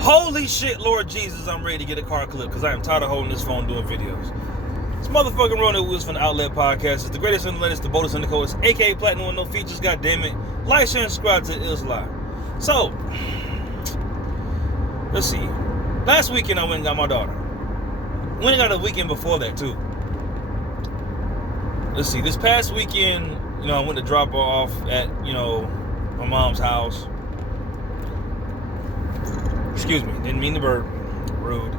Holy shit, Lord Jesus, I'm ready to get a car clip because I am tired of holding this phone doing videos. This motherfucking Ronald Wheels from the Outlet Podcast is the greatest and the latest, the boldest and the coldest, aka Platinum with no features, goddammit. Like, share, and subscribe to Ills Live. So, let's see. Last weekend I went and got my daughter. Went and got a weekend before that too. Let's see. This past weekend, I went to drop her off at, my mom's house. Excuse me, didn't mean to burp. Rude.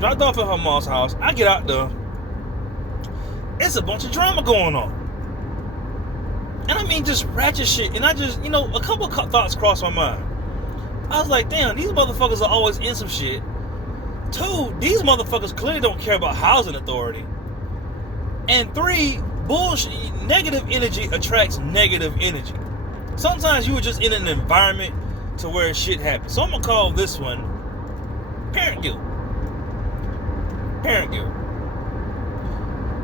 Dropped off at her mom's house. I get out there. It's a bunch of drama going on. And I mean just ratchet shit. And I just, a couple of thoughts crossed my mind. I was like, damn, these motherfuckers are always in some shit. Two, these motherfuckers clearly don't care about housing authority. And three, bullshit, negative energy attracts negative energy. Sometimes you were just in an environment to where shit happens. So I'm gonna call this one parent guilt. Parent guilt.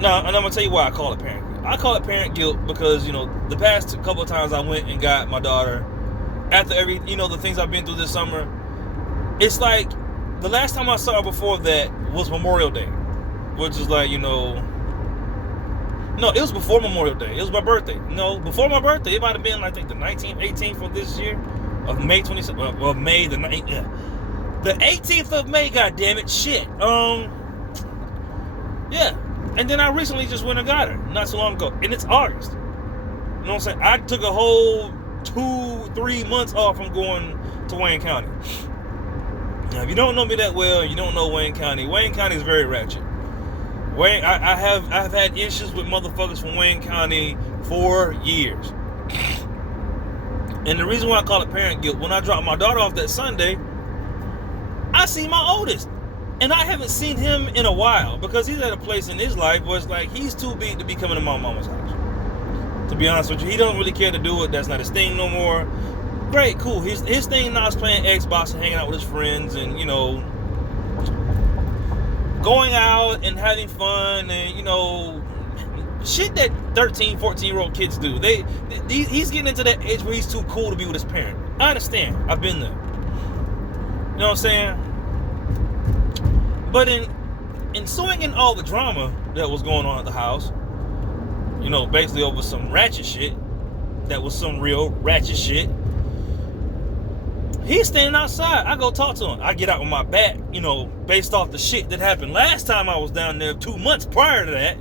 Now, and I'm gonna tell you why I call it parent guilt. I call it parent guilt because, the past couple of times I went and got my daughter, after every, the things I've been through this summer, it's like the last time I saw her before that was Memorial Day, which is like, no, it was before Memorial Day. It was my birthday. Before my birthday, it might have been, I think, the 19th, 18th of this year. Of May 27th, of May the 9th, yeah. The 18th of May, goddammit, shit. Yeah. And then I recently just went and got her, not so long ago. And it's August. You know what I'm saying? I took a whole 2-3 months off from going to Wayne County. Now, if you don't know me that well, you don't know Wayne County. Wayne County is very ratchet. I've had issues with motherfuckers from Wayne County for years. And the reason why I call it parent guilt, when I dropped my daughter off that Sunday, I see my oldest. And I haven't seen him in a while because he's at a place in his life where it's like he's too big to be coming to my mama's house. To be honest with you, he don't really care to do it. That's not his thing no more. Great, cool. His thing now is playing Xbox and hanging out with his friends and, going out and having fun and, shit that 13, 14-year-old kids do. He's getting into that age where he's too cool to be with his parent. I understand. I've been there. You know what I'm saying? But in ensuing in all the drama that was going on at the house, basically over some ratchet shit, that was some real ratchet shit, he's standing outside. I go talk to him. I get out with my bat, based off the shit that happened last time I was down there 2 months prior to that.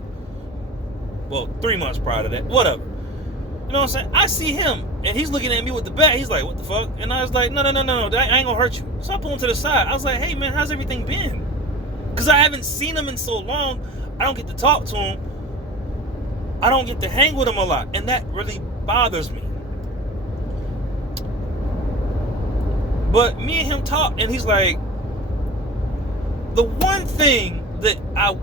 Well, 3 months prior to that. Whatever. You know what I'm saying? I see him, and he's looking at me with the bat. He's like, what the fuck? And I was like, no. I ain't gonna hurt you. So I pull him to the side. I was like, hey, man, how's everything been? Because I haven't seen him in so long. I don't get to talk to him. I don't get to hang with him a lot. And that really bothers me. But me and him talk, and he's like, the one thing that I,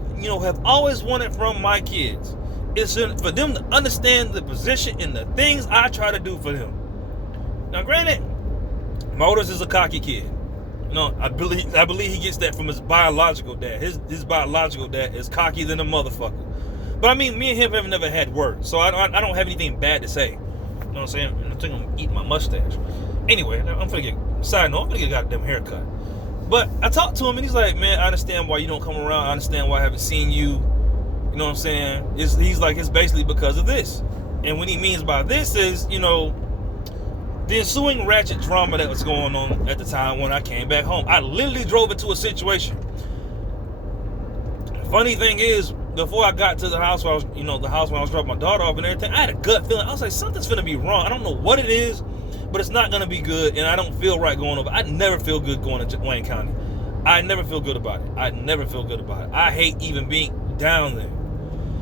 have always wanted from my kids is for them to understand the position and the things I try to do for them. Now, granted, my oldest is a cocky kid. I believe he gets that from his biological dad. His biological dad is cocky than a motherfucker. But I mean, me and him have never had words, so I don't have anything bad to say. You know what I'm saying? And I think I'm eating my mustache. Anyway, I'm finna get a goddamn haircut. But I talked to him and he's like, man, I understand why you don't come around. I understand why I haven't seen you. You know what I'm saying? He's like, it's basically because of this. And what he means by this is, the ensuing ratchet drama that was going on at the time when I came back home. I literally drove into a situation. Funny thing is, before I got to the house where I was, the house where I was dropping my daughter off and everything, I had a gut feeling. I was like, something's gonna be wrong. I don't know what it is, but it's not gonna be good, and I don't feel right going over. I never feel good going to Wayne County. I never feel good about it. I hate even being down there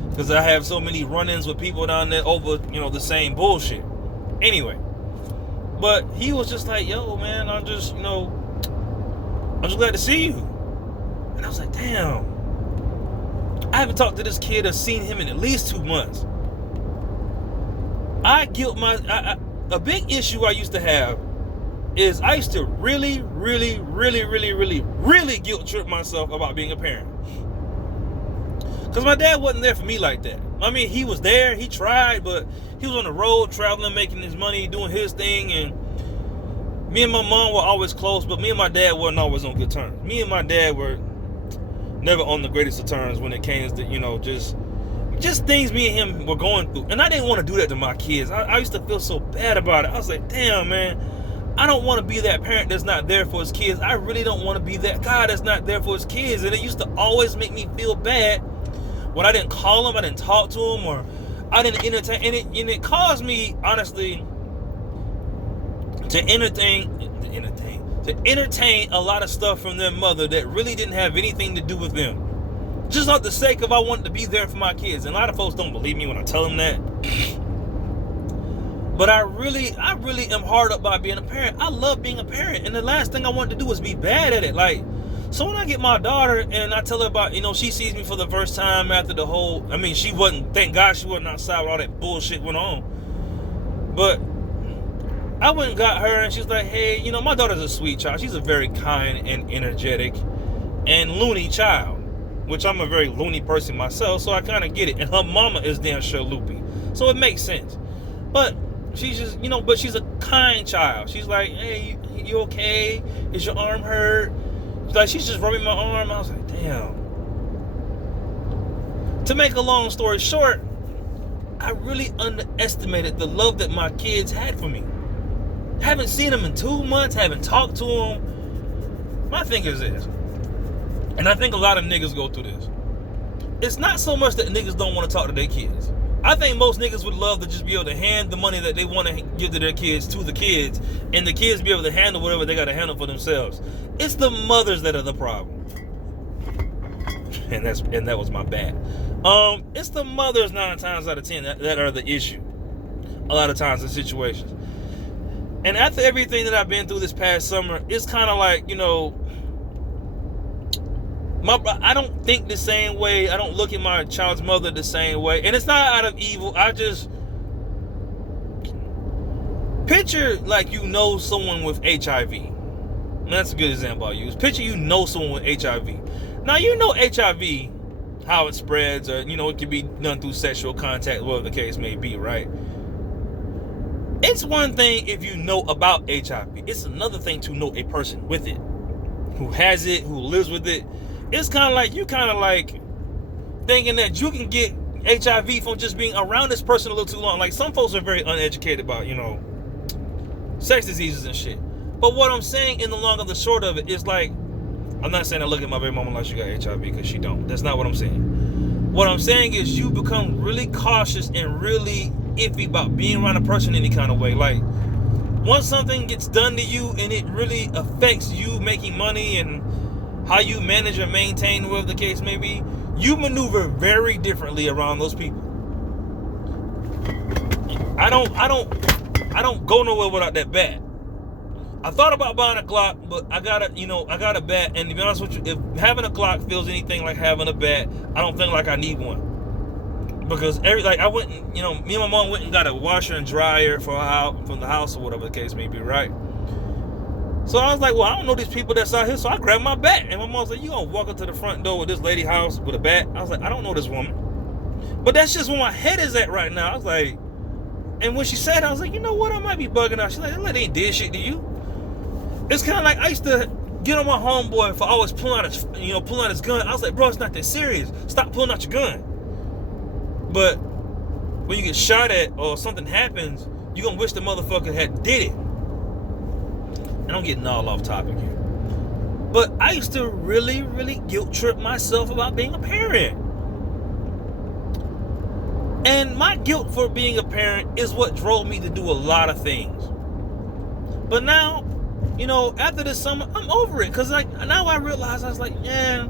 because I have so many run-ins with people down there over, the same bullshit. Anyway, but he was just like, yo, man, I'm just glad to see you. And I was like, damn. I haven't talked to this kid or seen him in at least 2 months. A big issue I used to have is I used to really guilt trip myself about being a parent. Because my dad wasn't there for me like that. I mean, he was there, he tried, but he was on the road, traveling, making his money, doing his thing, and Me and my mom were always close, but me and my dad weren't always on good terms. Me and my dad were never on the greatest of terms when it came to, you know, just things me and him were going through. And I didn't want to do that to my kids. I used to feel so bad about it. I was like, damn, man, I don't want to be that parent that's not there for his kids. I really don't want to be that guy that's not there for his kids. And it used to always make me feel bad when I didn't call him, I didn't talk to him, or I didn't entertain. And it caused me, honestly, to entertain a lot of stuff from their mother that really didn't have anything to do with them. Just off the sake of I wanted to be there for my kids. And a lot of folks don't believe me when I tell them that. But I really am hard up by being a parent. I love being a parent. And the last thing I wanted to do was be bad at it. Like, so when I get my daughter and I tell her about, you know, she sees me for the first time after the whole, I mean, she wasn't, thank God she wasn't outside when all that bullshit went on. But I went and got her and she's like, hey, you know, my daughter's a sweet child. She's a very kind and energetic and loony child, which I'm a very loony person myself, so I kind of get it. And her mama is damn sure loopy, so it makes sense. But she's just, you know, but she's a kind child. She's like, hey, you okay? Is your arm hurt? She's just rubbing my arm. I was like, damn. To make a long story short, I really underestimated the love that my kids had for me. Haven't seen them in 2 months, haven't talked to them. My thing is this, and I think a lot of niggas go through this. It's not so much that niggas don't want to talk to their kids. I think most niggas would love to just be able to hand the money that they want to give to their kids to the kids, and the kids be able to handle whatever they got to handle for themselves. It's the mothers that are the problem. And that was my bad. It's the mothers 9 times out of 10 that are the issue. A lot of times in situations. And after everything that I've been through this past summer, it's kind of like, you know, I don't think the same way. I don't look at my child's mother the same way. And it's not out of evil. I just picture like you know someone with HIV. And that's a good example I'll use. Picture you know someone with HIV. Now, you know HIV, how it spreads, or, you know, it can be done through sexual contact, whatever the case may be, right? It's one thing if you know about HIV. It's another thing to know a person with it, who has it, who lives with it. It's kind of like you thinking that you can get HIV from just being around this person a little too long. Like, some folks are very uneducated about, you know, sex diseases and shit. But what I'm saying in the long and the short of it is, like, I'm not saying I look at my baby mama like she got HIV, because she don't. That's not what I'm saying. What I'm saying is you become really cautious and really iffy about being around a person any kind of way. Like, once something gets done to you and it really affects you making money and how you manage or maintain, whatever the case may be, you maneuver very differently around those people. I don't go nowhere without that bat. I thought about buying a Glock, but I got a bat, and to be honest with you, if having a Glock feels anything like having a bat, I don't think like I need one. Because I went and, you know, me and my mom went and got a washer and dryer from the house or whatever the case may be, right? So I was like, well, I don't know these people that's out here, so I grabbed my bat. And my mom said, you gonna walk up to the front door with this lady house with a bat? I was like, I don't know this woman. But that's just where my head is at right now. I was like, and when she said it, I was like, you know what, I might be bugging out. She's like, that lady ain't did shit to you. It's kind of like I used to get on my homeboy for always pulling out his gun. I was like, bro, it's not that serious. Stop pulling out your gun. But when you get shot at or something happens, you're going to wish the motherfucker had did it. And I'm getting all off topic here. But I used to really, really guilt trip myself about being a parent. And my guilt for being a parent is what drove me to do a lot of things. But now, you know, after this summer, I'm over it. Because like, now I realize, I was like, yeah,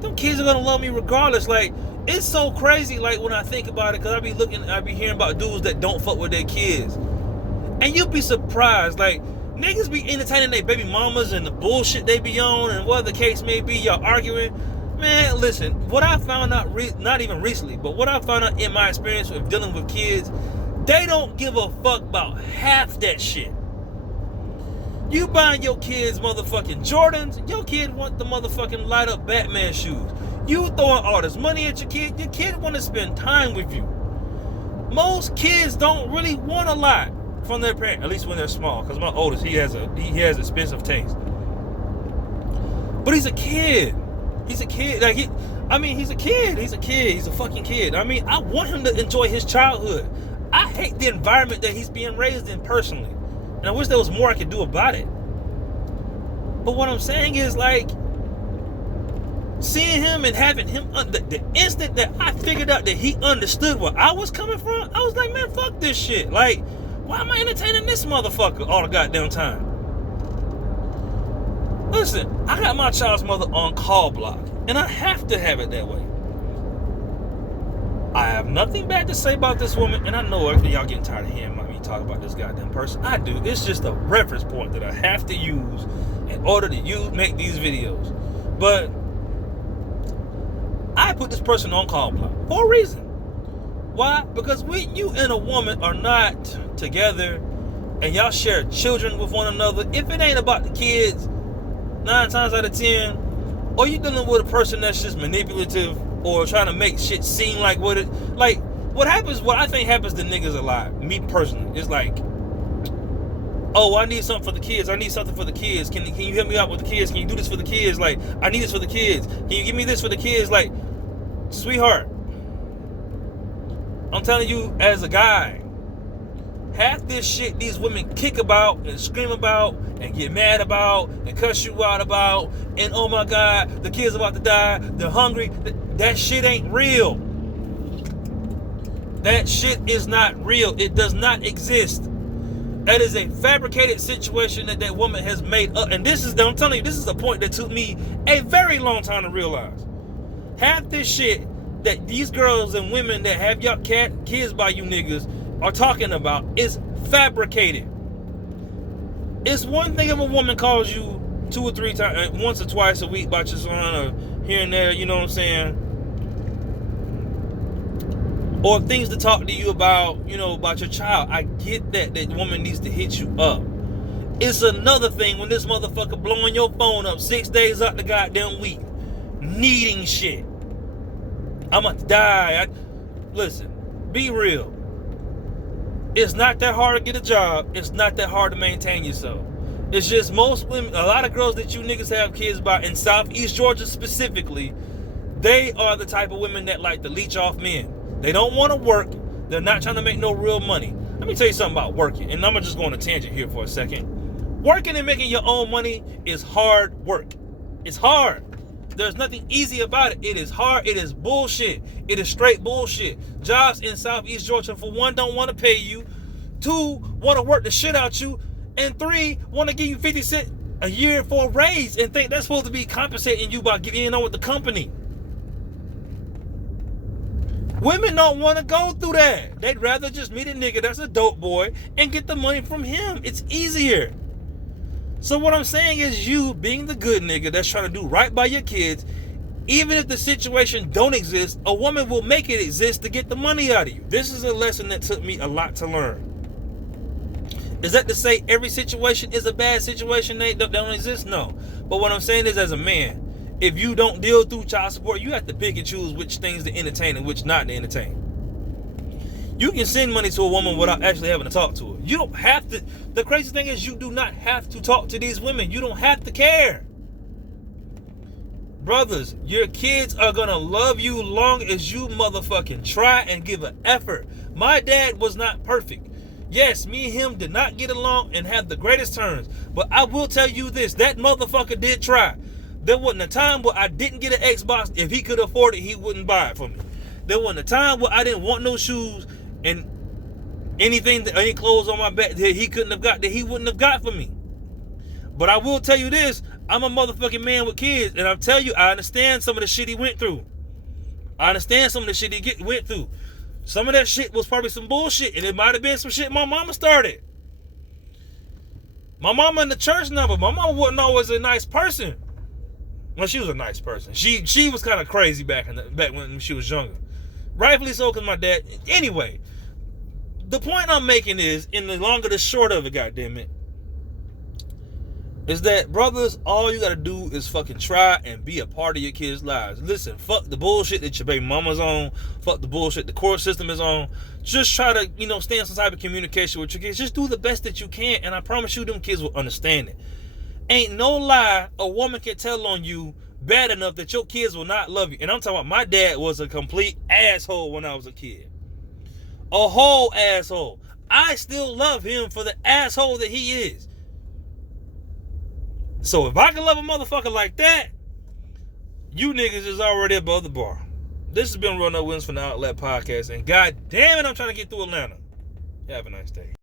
them kids are going to love me regardless. Like, it's so crazy, like, when I think about it, because I be hearing about dudes that don't fuck with their kids. And you'll be surprised, like, niggas be entertaining their baby mamas and the bullshit they be on and whatever the case may be, y'all arguing. Man, listen, what I found out, not even recently, but what I found out in my experience with dealing with kids, they don't give a fuck about half that shit. You buying your kids motherfucking Jordans, your kid want the motherfucking light up Batman shoes. You throwing all this money at your kid want to spend time with you. Most kids don't really want a lot. from their parent, at least when they're small. Because my oldest, he has expensive taste. But he's a kid. He's a kid. Like he's a kid. He's a kid. He's a fucking kid. I mean, I want him to enjoy his childhood. I hate the environment that he's being raised in personally. And I wish there was more I could do about it. But what I'm saying is, like, seeing him and having him, the instant that I figured out that he understood where I was coming from, I was like, man, fuck this shit. Like, why am I entertaining this motherfucker all the goddamn time? Listen, I got my child's mother on call block, and I have to have it that way. I have nothing bad to say about this woman, and I know y'all getting tired of hearing me talk about this goddamn person. I do. It's just a reference point that I have to use in order to make these videos. But I put this person on call block for a reason. Why? Because when you and a woman are not together and y'all share children with one another, if it ain't about the kids, 9 times out of 10, or you dealing with a person that's just manipulative or trying to make shit seem like what I think happens to niggas a lot, me personally, is like, oh, I need something for the kids. I need something for the kids. Can you help me out with the kids? Can you do this for the kids? Like, I need this for the kids. Can you give me this for the kids? Like, sweetheart, I'm telling you as a guy, half this shit these women kick about and scream about and get mad about and cuss you out about, and oh my God, the kid's about to die, they're hungry. That shit ain't real. That shit is not real. It does not exist. That is a fabricated situation that woman has made up. And I'm telling you, this is a point that took me a very long time to realize. Half this shit that these girls and women that have your kids by you niggas are talking about is fabricated. It's one thing if a woman calls you 2 or 3 times, once or twice a week about your son, or here and there, you know what I'm saying? Or things to talk to you about, you know, about your child. I get that woman needs to hit you up. It's another thing when this motherfucker blowing your phone up 6 days out the goddamn week, needing shit. I'm about to die. Listen, be real. It's not that hard to get a job. It's not that hard to maintain yourself. It's just most women, a lot of girls that you niggas have kids by in Southeast Georgia specifically, they are the type of women that like to leech off men. They don't want to work. They're not trying to make no real money. Let me tell you something about working. And I'm just going to tangent here for a second. Working and making your own money is hard work. It's hard. There's nothing easy about it. It is hard. It is bullshit. It is straight bullshit. Jobs in Southeast Georgia, for one, don't want to pay you. 2, want to work the shit out you. And 3, want to give you 50 cents a year for a raise and think that's supposed to be compensating you by getting on with the company. Women don't want to go through that. They'd rather just meet a nigga that's a dope boy and get the money from him. It's easier. So what I'm saying is, you being the good nigga that's trying to do right by your kids, even if the situation don't exist, a woman will make it exist to get the money out of you. This is a lesson that took me a lot to learn. Is that to say every situation is a bad situation that don't exist? No. But what I'm saying is, as a man, if you don't deal through child support, you have to pick and choose which things to entertain and which not to entertain. You can send money to a woman without actually having to talk to her. You don't have to. The crazy thing is, you do not have to talk to these women. You don't have to care. Brothers, your kids are going to love you long as you motherfucking try and give an effort. My dad was not perfect. Yes, me and him did not get along and have the greatest terms. But I will tell you this, that motherfucker did try. There wasn't a time where I didn't get an Xbox. If he could afford it, he wouldn't buy it for me. There wasn't a time where I didn't want no shoes and any clothes on my back that he couldn't have got, that he wouldn't have got for me. But I will tell you this, I'm a motherfucking man with kids, and I'll tell you, I understand some of the shit he went through. I understand some of the shit he went through. Some of that shit was probably some bullshit, and it might have been some shit my mama started. My mama in the church number, my mama wasn't always a nice person. Well, she was a nice person. She was kind of crazy back when she was younger. Rightfully so, because my dad. Anyway, the point I'm making is, in the long or the short of it, goddammit, is that, brothers, all you gotta do is fucking try and be a part of your kids' lives. Listen, fuck the bullshit that your baby mama's on. Fuck the bullshit the court system is on. Just try to, stay in some type of communication with your kids. Just do the best that you can, and I promise you them kids will understand it. Ain't no lie a woman can tell on you bad enough that your kids will not love you. And I'm talking about my dad was a complete asshole when I was a kid. A whole asshole. I still love him for the asshole that he is. So if I can love a motherfucker like that, you niggas is already above the bar. This has been Roll No Wins from the Outlet Podcast, and god damn it, I'm trying to get through Atlanta. Have a nice day.